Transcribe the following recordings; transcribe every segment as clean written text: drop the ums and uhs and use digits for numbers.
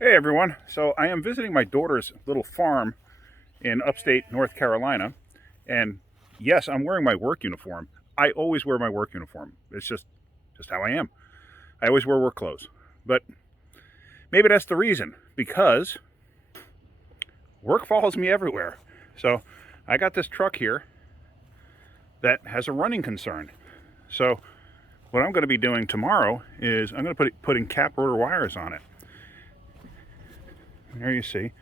Hey everyone. So I am visiting my daughter's little farm in upstate North Carolina. And yes, I'm wearing my work uniform. I always wear my work uniform. It's just how I am. I always wear work clothes. But maybe that's the reason, because work follows me everywhere. So I got this truck here that has a running concern. So what I'm going to be doing tomorrow is I'm going to putting cap rotor wires on it. There you see.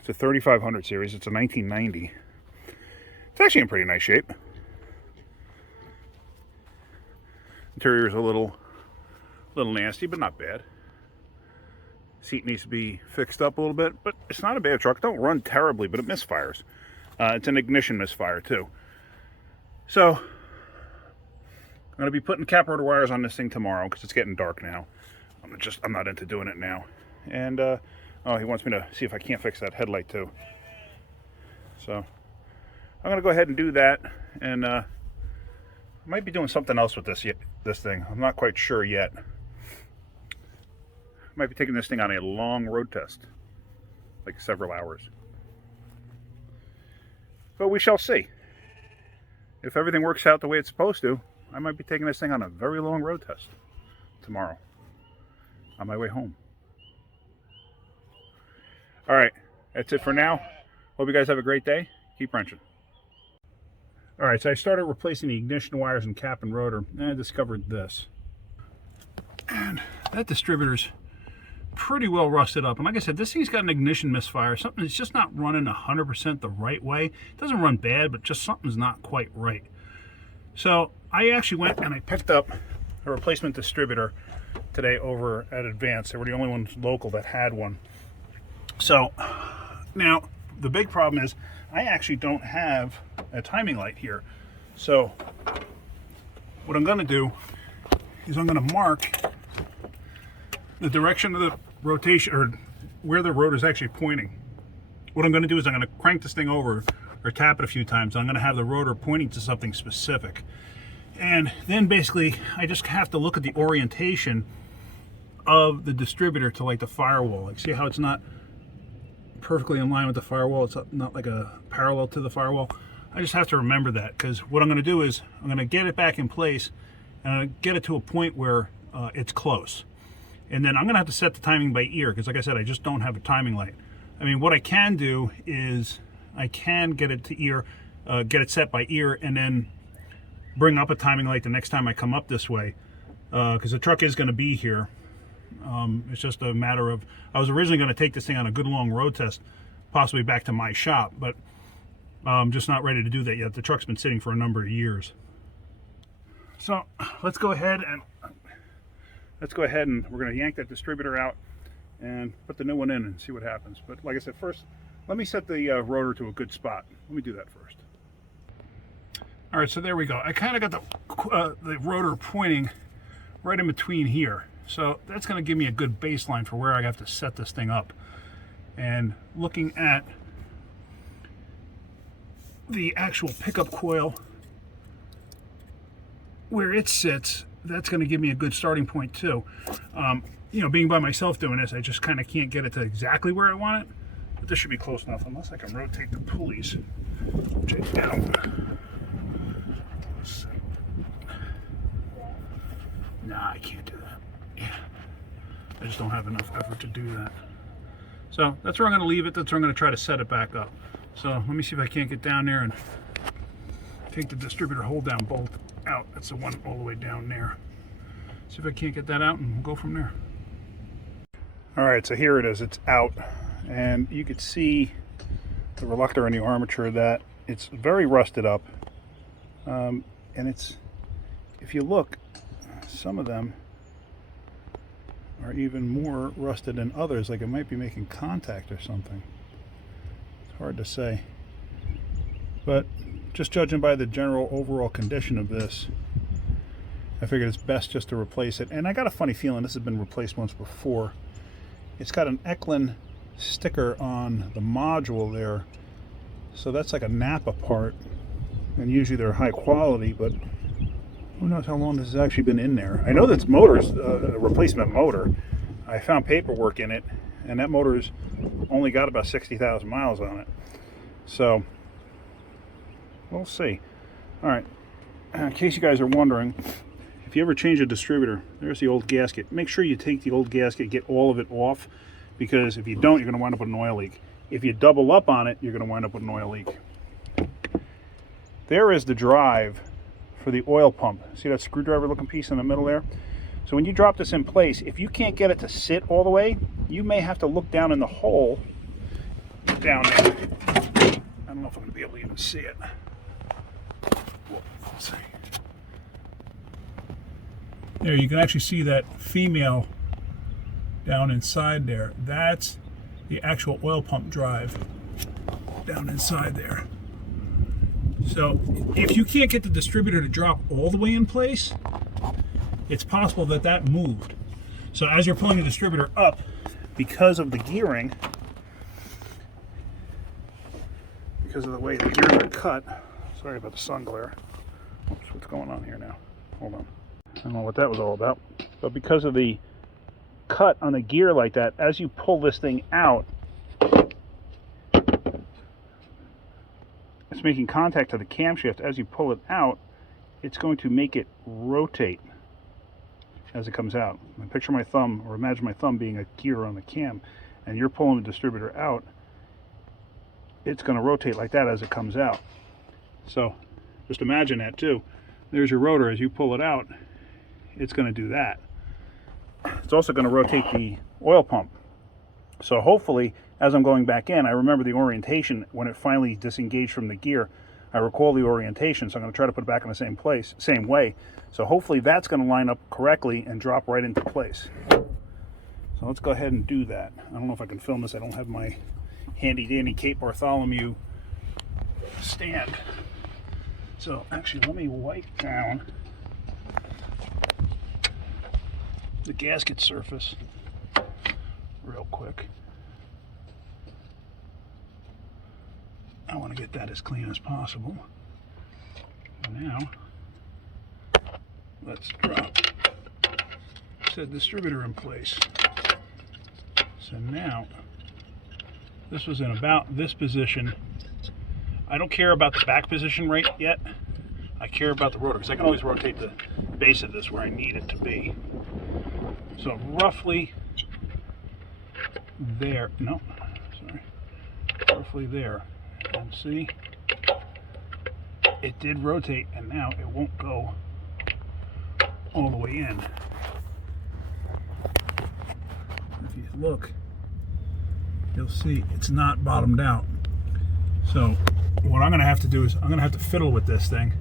It's a 3500 series. It's a 1990. It's actually in pretty nice shape. Interior is a little nasty, but not bad. Seat needs to be fixed up a little bit, but it's not a bad truck. It don't run terribly, but it misfires. It's an ignition misfire too. So I'm going to be putting cap rotor wires on this thing tomorrow because it's getting dark now. I'm not into doing it now. And oh, he wants me to see if I can't fix that headlight too. So I'm going to go ahead and do that, and I might be doing something else with this thing. I'm not quite sure yet. Might be taking this thing on a long road test, like several hours. But we shall see. If everything works out the way it's supposed to, I might be taking this thing on a very long road test tomorrow on my way home. All right, that's it for now. Hope you guys have a great day. Keep wrenching. All right, so I started replacing the ignition wires and cap and rotor, and I discovered this. And that distributor's pretty well rusted up. And like I said, this thing's got an ignition misfire. Something that's just not running 100% the right way. It doesn't run bad, but just something's not quite right. So I actually went and I picked up a replacement distributor today over at Advance. They were the only ones local that had one. So now the big problem is I actually don't have a timing light here. So what I'm going to do is I'm going to mark the direction of the rotation, or where the rotor is actually pointing. What I'm going to do is I'm going to crank this thing over or tap it a few times. I'm going to have the rotor pointing to something specific. And then basically I just have to look at the orientation of the distributor to like the firewall. Like, see how it's not perfectly in line with the firewall? It's not like a parallel to the firewall. I just have to remember that, because what I'm going to do is I'm going to get it back in place and I'm going to get it to a point where it's close. And then I'm going to have to set the timing by ear, because like I said, I just don't have a timing light. I mean, what I can do is I can get it to ear, get it set by ear, and then bring up a timing light the next time I come up this way, because the truck is going to be here. It's just a matter of, I was originally going to take this thing on a good long road test, possibly back to my shop, but I'm just not ready to do that yet. The truck's been sitting for a number of years. So let's go ahead and we're going to yank that distributor out and put the new one in and see what happens. But like I said, first, let me set the rotor to a good spot. Let me do that first. All right, so there we go. I kind of got the rotor pointing right in between here. So that's going to give me a good baseline for where I have to set this thing up. And looking at the actual pickup coil, where it sits, that's going to give me a good starting point too. You know, being by myself doing this, I just kind of can't get it to exactly where I want it. But this should be close enough, unless I can rotate the pulleys, which I don't. Nah, I can't do that. Yeah. I just don't have enough effort to do that. So that's where I'm going to leave it. That's where I'm going to try to set it back up. So let me see if I can't get down there and take the distributor hold down bolt out. That's the one all the way down there. See if I can't get that out, and we'll go from there. All right, so here it is. It's out, and you could see the reluctor and the armature that it's very rusted up. And it's, if you look, some of them are even more rusted than others, like it might be making contact or something. It's hard to say, but just judging by the general overall condition of this, I figured it's best just to replace it. And I got a funny feeling this has been replaced once before. It's got an Eklund sticker on the module there, so that's like a Napa part, and usually they're high quality, but who knows how long this has actually been in there. I know this motor's a replacement motor. I found paperwork in it, and that motor's only got about 60,000 miles on it. So we'll see. All right, in case you guys are wondering, if you ever change a distributor, there's the old gasket. Make sure you take the old gasket, get all of it off, because if you don't, you're going to wind up with an oil leak. If you double up on it, you're going to wind up with an oil leak. There is the drive for the oil pump. See that screwdriver looking piece in the middle there? So when you drop this in place, if you can't get it to sit all the way, you may have to look down in the hole down there. I don't know if I'm going to be able to even see it. Let's see. There, you can actually see that female down inside there. That's the actual oil pump drive down inside there. So if you can't get the distributor to drop all the way in place, it's possible that that moved. So as you're pulling the distributor up, because of the gearing, because of the way the gears are cut, sorry about the sun glare. Oops, what's going on here now? Hold on. I don't know what that was all about. But because of the cut on the gear like that, as you pull this thing out, it's making contact to the camshaft. As you pull it out, it's going to make it rotate as it comes out. Picture my thumb, or imagine my thumb being a gear on the cam, and you're pulling the distributor out, it's going to rotate like that as it comes out. So just imagine that too. There's your rotor. As you pull it out, it's going to do that. It's also going to rotate the oil pump. So hopefully, as I'm going back in, I remember the orientation when it finally disengaged from the gear. I recall the orientation, so I'm going to try to put it back in the same place, same way. So hopefully that's going to line up correctly and drop right into place. So let's go ahead and do that. I don't know if I can film this. I don't have my handy dandy Cape Bartholomew stand. So actually, let me wipe down the gasket surface real quick. I want to get that as clean as possible. Now, let's drop said distributor in place. So now, this was in about this position. I don't care about the back position right yet. I care about the rotor, because I can always rotate the base of this where I need it to be. So roughly there, no, sorry, roughly there. And see, it did rotate, and now it won't go all the way in. If you look, you'll see it's not bottomed out. So what I'm going to have to do is I'm going to have to fiddle with this thing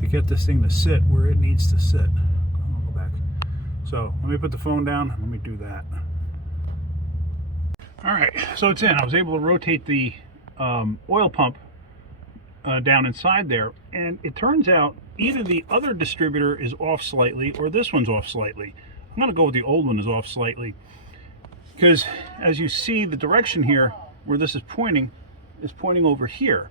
to get this thing to sit where it needs to sit. I'll go back. So let me put the phone down. Let me do that. All right, so it's in. I was able to rotate the oil pump down inside there, and it turns out either the other distributor is off slightly or this one's off slightly. I'm going to go with the old one is off slightly, because as you see, the direction here where this is pointing over here,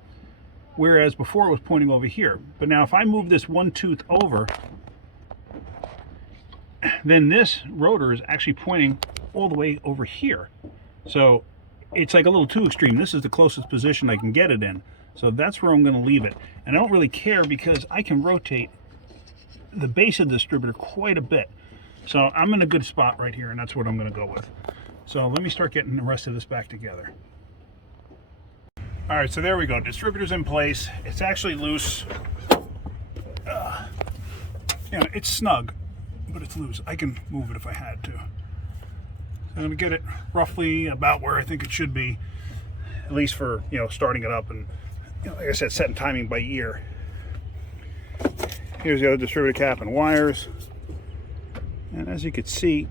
whereas before it was pointing over here. But now if I move this one tooth over, then this rotor is actually pointing all the way over here. So it's like a little too extreme. This is the closest position I can get it in. So that's where I'm going to leave it. And I don't really care, because I can rotate the base of the distributor quite a bit. So I'm in a good spot right here, and that's what I'm going to go with. So let me start getting the rest of this back together. All right, so there we go. Distributor's in place. It's actually loose. You know, it's snug, but it's loose. I can move it if I had to. I'm going to get it roughly about where I think it should be, at least for, you know, starting it up, and, you know, like I said, setting timing by ear. Here's the other distributor cap and wires. And as you can see,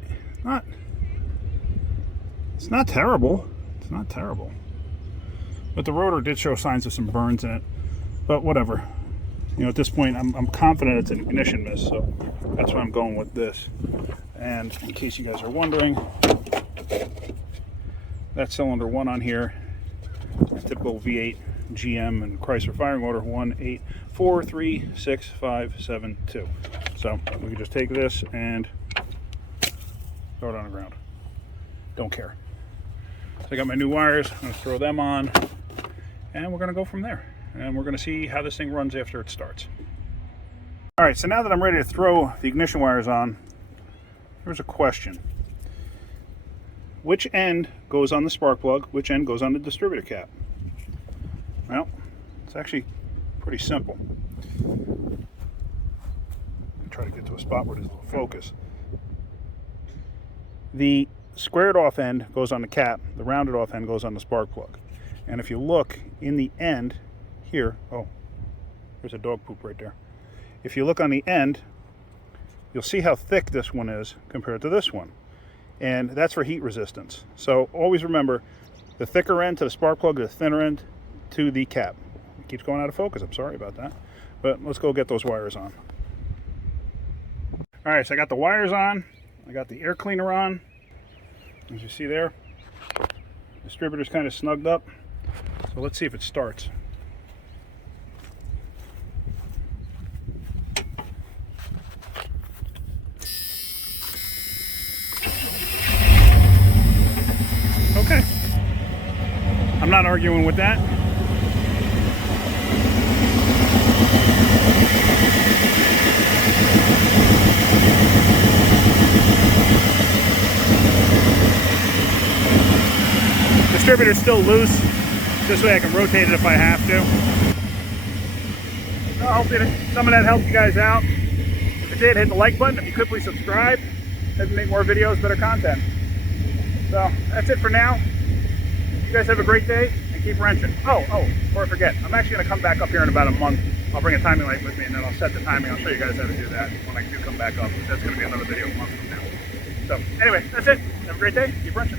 it's not terrible. It's not terrible. But the rotor did show signs of some burns in it. But whatever. You know, at this point, I'm confident it's an ignition miss, so that's why I'm going with this. And in case you guys are wondering, that cylinder 1 on here, typical V8 GM and Chrysler firing order 18436 572. So we can just take this and throw it on the ground. Don't care. So I got my new wires. I'm going to throw them on, and we're going to go from there. And we're going to see how this thing runs after it starts. All right, so now that I'm ready to throw the ignition wires on, there's a question. Which end goes on the spark plug? Which end goes on the distributor cap? Well, it's actually pretty simple. Try to get to a spot where there's a little focus. The squared off end goes on the cap, the rounded off end goes on the spark plug. And if you look in the end here, oh, there's a dog poop right there. If you look on the end, you'll see how thick this one is compared to this one. And that's for heat resistance. So always remember, the thicker end to the spark plug, the thinner end to the cap. It keeps going out of focus, I'm sorry about that. But let's go get those wires on. All right, so I got the wires on. I got the air cleaner on. As you see there, distributor's kind of snugged up. So let's see if it starts. Okay. I'm not arguing with that. Distributor's still loose. This way I can rotate it if I have to. So hopefully some of that helped you guys out. If it did, hit the like button. If you could, please subscribe. Help me make more videos, better content. So that's it for now. You guys have a great day and keep wrenching. Oh, before I forget, I'm actually going to come back up here in about a month. I'll bring a timing light with me and then I'll set the timing. I'll show you guys how to do that when I do come back up. That's going to be another video a month from now. So anyway, that's it. Have a great day. Keep wrenching.